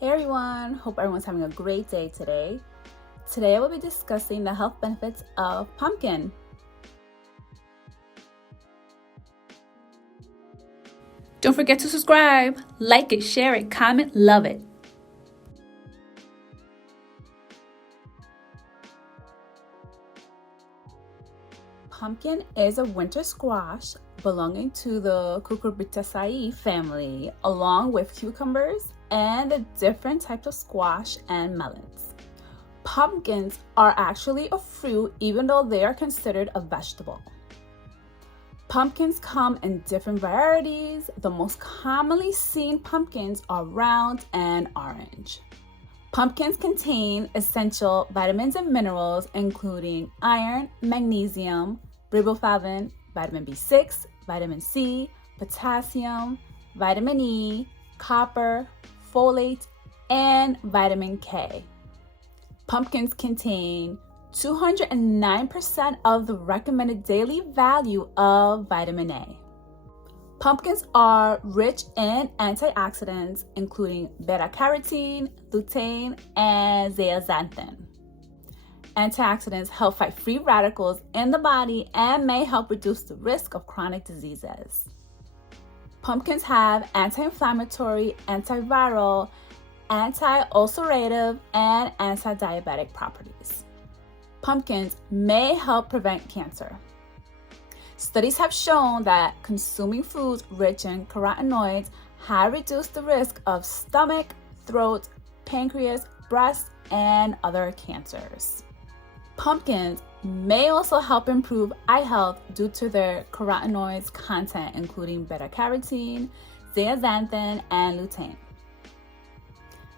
Hey everyone, hope everyone's having a great day today. Today I will be discussing the health benefits of pumpkin. Don't forget to subscribe, like it, share it, comment, love it. Pumpkin is a winter squash belonging to the Cucurbitaceae family, along with cucumbers and the different types of squash and melons. Pumpkins are actually a fruit even though they are considered a vegetable. Pumpkins come in different varieties. The most commonly seen pumpkins are round and orange. Pumpkins contain essential vitamins and minerals including iron, magnesium, riboflavin, vitamin B6, vitamin C, potassium, vitamin E, copper, folate, and vitamin K. Pumpkins contain 209% of the recommended daily value of vitamin A. Pumpkins are rich in antioxidants including beta-carotene, lutein, and zeaxanthin. Antioxidants help fight free radicals in the body and may help reduce the risk of chronic diseases. Pumpkins have anti-inflammatory, antiviral, anti-ulcerative, and anti-diabetic properties. Pumpkins may help prevent cancer. Studies have shown that consuming foods rich in carotenoids have reduced the risk of stomach, throat, pancreas, breast, and other cancers. Pumpkins may also help improve eye health due to their carotenoids content, including beta-carotene, zeaxanthin, and lutein.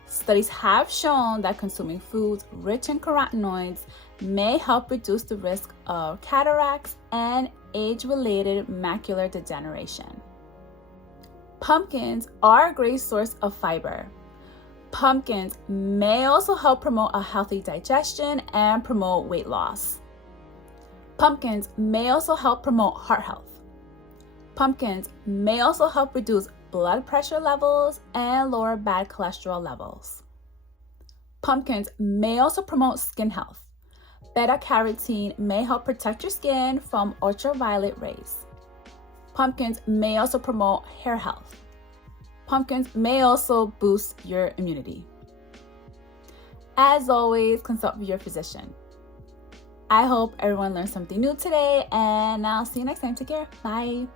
Studies have shown that consuming foods rich in carotenoids may help reduce the risk of cataracts and age-related macular degeneration. Pumpkins are a great source of fiber. Pumpkins may also help promote a healthy digestion and promote weight loss. Pumpkins may also help promote heart health. Pumpkins may also help reduce blood pressure levels and lower bad cholesterol levels. Pumpkins may also promote skin health. Beta-carotene may help protect your skin from ultraviolet rays. Pumpkins may also promote hair health. Pumpkins may also boost your immunity. As always, consult with your physician. I hope everyone learned something new today, and I'll see you next time. Take care. Bye.